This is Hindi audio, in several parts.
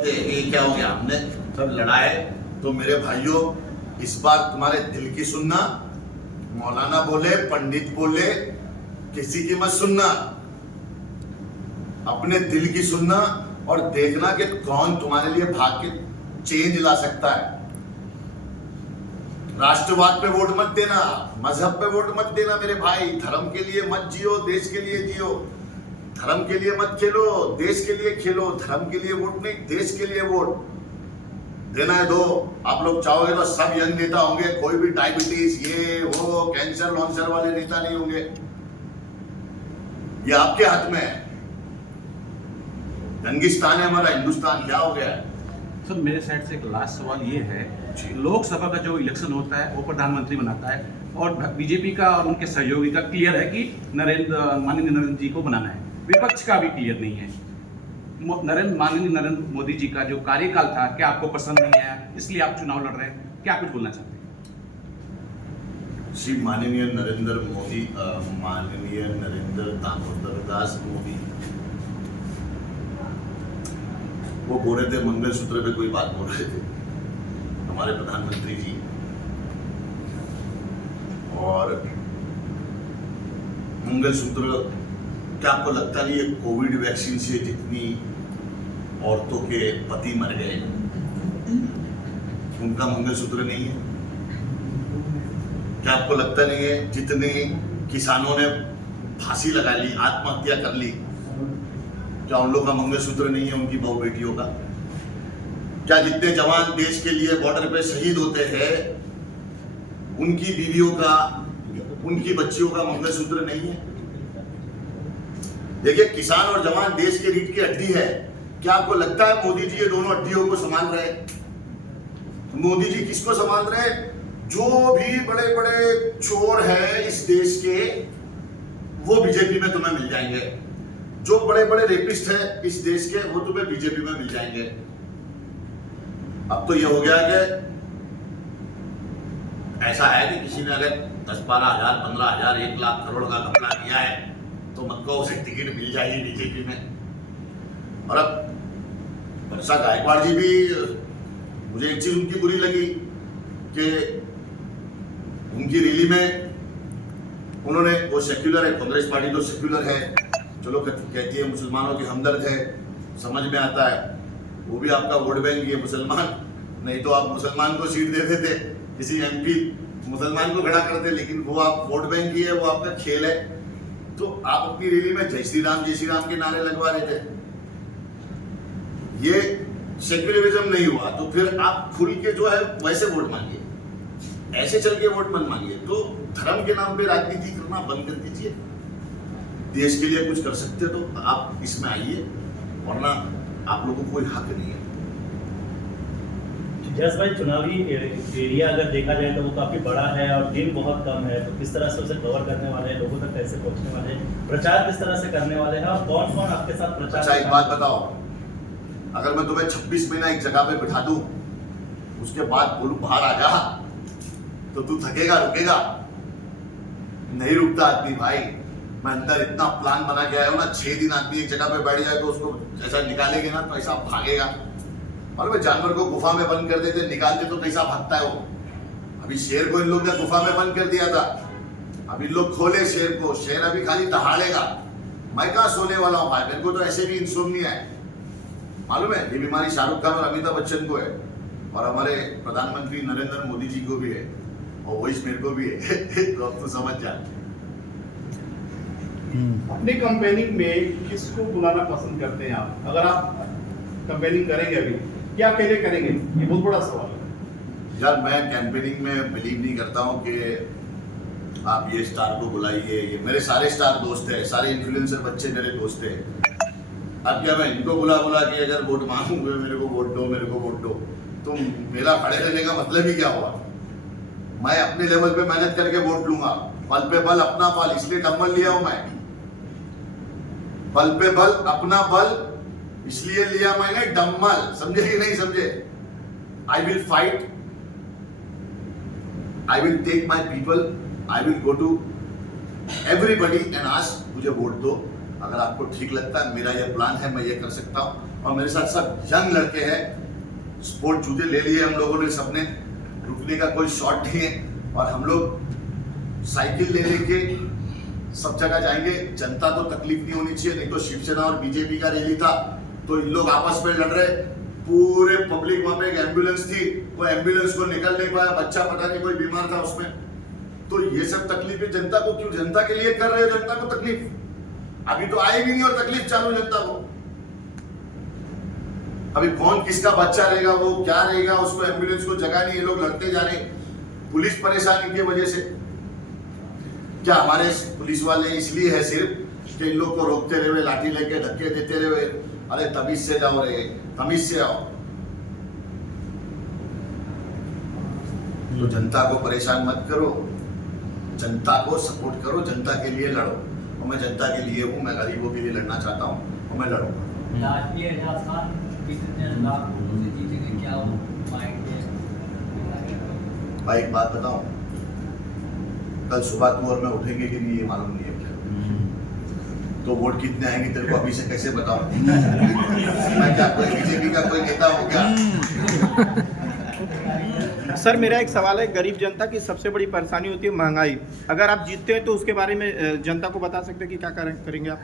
ये क्या हो गया, हमने सब लड़ाए। तो मेरे भाइयों, इस बार तुम्हारे दिल की सुनना, मौलाना बोले, पंडित बोले, किसी की मत सुनना, अपने दिल की सुनना और देखना कि कौन तुम्हारे लिए भाग के चेंज ला सकता है। राष्ट्रवाद पे वोट मत देना, मजहब पे वोट मत देना मेरे भाई। धर्म के लिए मत जियो, देश के लिए जियो। धर्म के लिए मत खेलो, देश के लिए खेलो। धर्म के लिए वोट नहीं, देश के लिए वोट देना है। दो, आप लोग चाहोगे तो सब यंग नेता होंगे, कोई भी डायबिटीज ये वो कैंसर लॉन्सर वाले नेता नहीं होंगे। ये आपके हाथ में है। जंगिस्तान है हमारा हिंदुस्तान, क्या हो गया है? सर मेरे साइड से एक लास्ट सवाल ये है, लोकसभा का जो इलेक्शन होता है वो प्रधानमंत्री बनाता है और बीजेपी का और उनके सहयोगी का क्लियर है कि माननीय नरेंद्र जी को बनाना है। विपक्ष का भी क्लियर नहीं है। माननीय नरेंद्र मोदी जी का जो कार्यकाल था, क्या आपको पसंद नहीं आया, इसलिए आप चुनाव लड़ रहे हैं? क्या कुछ बोलना चाहते हैं? श्री माननीय नरेंद्र मोदी, माननीय नरेंद्र दामोदर दास मोदी, वो बोल रहे थे मंगलसूत्र पे कोई बात बोल रहे थे, हमारे प्रधानमंत्री जी। और मंगलसूत्र, क्या आपको लगता नहीं है कोविड वैक्सीन से जितनी औरतों के पति मर गए उनका मंगलसूत्र नहीं है? क्या आपको लगता नहीं है जितने किसानों ने फांसी लगा ली, आत्महत्या कर ली, क्या उन लोगों का मंगलसूत्र नहीं है, उनकी बहू बेटियों का? क्या जितने जवान देश के लिए बॉर्डर पे शहीद होते हैं उनकी बीवियों का, उनकी बच्चियों का मंगलसूत्र नहीं है? देखिए, किसान और जवान देश के रीढ़ की हड्डी है। क्या आपको लगता है मोदी जी ये दोनों हड्डियों को संभाल रहे? मोदी जी किसको संभाल रहे? जो भी बड़े बड़े चोर हैं इस देश के, वो बीजेपी में तुम्हें मिल जाएंगे। जो बड़े बड़े रेपिस्ट हैं इस देश के, वो तुम्हें बीजेपी में मिल जाएंगे। अब तो ये हो गया कि ऐसा है कि किसी ने अगर 10-12 हजार, 15 हजार, 1 लाख करोड़ का घपला किया है तो मत को उसे टिकट मिल जाएगी बीजेपी में। और अब वर्षा गायकवाड़ जी भी, मुझे एक चीज उनकी बुरी लगी कि उनकी रैली में उन्होंने, वो सेक्युलर है, कांग्रेस पार्टी तो सेक्युलर है, चलो कहती है मुसलमानों के हमदर्द है, समझ में आता है, वो भी आपका वोट बैंक ही है मुसलमान। नहीं तो आप मुसलमान को सीट देते थे, किसी एमपी मुसलमान को खड़ा करते, लेकिन वो आप वोट बैंक ही है, वो आपका खेल है। तो आप अपनी रैली में जय श्री राम के नारे लगवा रहे थे। ये सेक्युलरिज्म नहीं हुआ तो फिर आप खुल के जो है वैसे वोट मांगिए, ऐसे चल के वोट मत मांगिए। तो धर्म के नाम पे राजनीति करना बंद कर दीजिए। देश के लिए कुछ कर सकते तो आप इसमें आइए, वरना आप लोगों को कोई हक नहीं है। जस भाई, चुनावी एरिया अगर देखा जाए तो वो काफी बड़ा है और दिन बहुत कम है, तो किस तरह से उसे कवर करने वाले हैं, लोगों तक कैसे पहुंचने वाले हैं, प्रचार किस तरह से करने वाले हैं और कौन कौन आपके साथ प्रचार? अच्छा, एक बात बताओ, अगर मैं तुम्हें 26 महीना एक जगह पे बिठा दूं, उसके बाद बोलूं बाहर आ जा, तो तू थकेगा, रुकेगा? नहीं रुकता आदमी भाई। मैं अंदर इतना प्लान बना के आया हूं ना, 6 दिन आदमी एक जगह पे बैठ जाए तो उसको ऐसा निकालेंगे ना तो ऐसा भागेगा। और मैं जानवर को गुफा में बंद कर देते, निकालते तो कैसा भागता है वो। अभी शेर को इन लोग ने गुफा में बंद कर दिया था, अब इन लोग खोले शेर को, शेर अभी खाली दहाड़ेगा। मैं कहाँ सोने वाला हूँ भाई, मेरे को तो ऐसे भी इंसोम्निया है, मालूम है। ये बीमारी शाहरुख खान और अमिताभ बच्चन को है, और हमारे प्रधानमंत्री नरेंद्र मोदी जी को भी है, और वही मेरे को भी है। तो अब तो समझ जा। अपनी कंपेनिंग में किसको बुलाना पसंद करते हैं आप? अगर आप कंपेनिंग करेंगे अभी, क्या अकेले करेंगे? ये बहुत बड़ा सवाल है यार। मैं कैंपेनिंग में बिलीव नहीं करता हूँ कि आप ये स्टार को बुलाइए। ये मेरे सारे स्टार दोस्त हैं, सारे इन्फ्लुएंसर बच्चे मेरे दोस्त हैं। अब क्या मैं इनको बुला के अगर वोट मांगूंगा, मेरे को वोट दो, मेरे को वोट दो, तो मेरा खड़े रहने का मतलब ही क्या हुआ? मैं अपने लेवल पे मेहनत करके वोट लूंगा, बल पे बल अपना बल, इसलिए डम्बल लिया हूं मैं। बल पे बल अपना बल इसलिए लिया मैंने डम्बल, समझे कि नहीं समझे? I will fight, I will take my people, I will go to everybody and ask मुझे वोट दो। अगर आपको ठीक लगता है, मेरा ये प्लान है, मैं ये कर सकता हूँ। और मेरे साथ सब यंग लड़के हैं। स्पोर्ट जूते ले लिए हम लोगों ने सबने, रुकने का कोई शॉट नहीं है। और हम लोग साइकिल ले लेके सब जगह जाएंगे। जनता को तकलीफ नहीं होनी चाहिए। नहीं तो शिवसेना और बीजेपी का रैली था तो इन लोग आपस में लड़ रहे, पूरे पब्लिक वहां पे एक एम्बुलेंस थी, वो एम्बुलेंस को निकल नहीं पाया, बच्चा पता नहीं कोई बीमार था उसमें। तो ये सब तकलीफें जनता को क्यों, जनता के लिए कर रहे हो जनता को तकलीफ? अभी तो आई भी नहीं और तकलीफ चालू जनता को। अभी कौन किसका बच्चा रहेगा, वो क्या रहेगा, उसको एम्बुलेंस को जगह नहीं, ये लोग लड़ते जा रहे। पुलिस परेशानी की वजह से क्या हमारे पुलिस वाले इसलिए है सिर्फ कि इन लोग को रोकते रहे, लाठी लेके धक्के देते रहे, अरे तमीज से जाओ रे, तमीज से आओ। तो जनता को परेशान मत करो, जनता को सपोर्ट करो, जनता के लिए लड़ो। और मैं जनता के लिए हूँ, मैं गरीबों के लिए लड़ना चाहता हूँ और मैं लड़ूंगा। राष्ट्रीय राजस्थान कितने लाख से जीतेंगे, क्या पाएंगे? भाई एक बात बताऊं, कल सुबह तू और मैं उठेंगे कि नहीं ये मालूम नहीं है मुझे। तो वोट कितने आएंगे तेरे को अभी से कैसे बताऊं? मैं क्या कोई बीजेपी का कोई नेता हूं क्या? सर मेरा एक सवाल है, गरीब जनता की सबसे बड़ी परेशानी होती है महंगाई। अगर आप जीतते हैं तो उसके बारे में जनता को बता सकते हैं कि क्या करेंगे आप?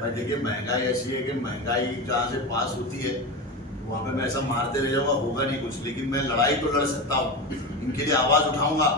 भाई देखिए, महंगाई ऐसी है कि महंगाई जहाँ से पास होती है वहाँ पे मैं ऐसा मारते रह जाऊंगा, होगा नहीं कुछ। लेकिन मैं लड़ाई तो लड़ सकता हूँ, इनके लिए आवाज उठाऊंगा।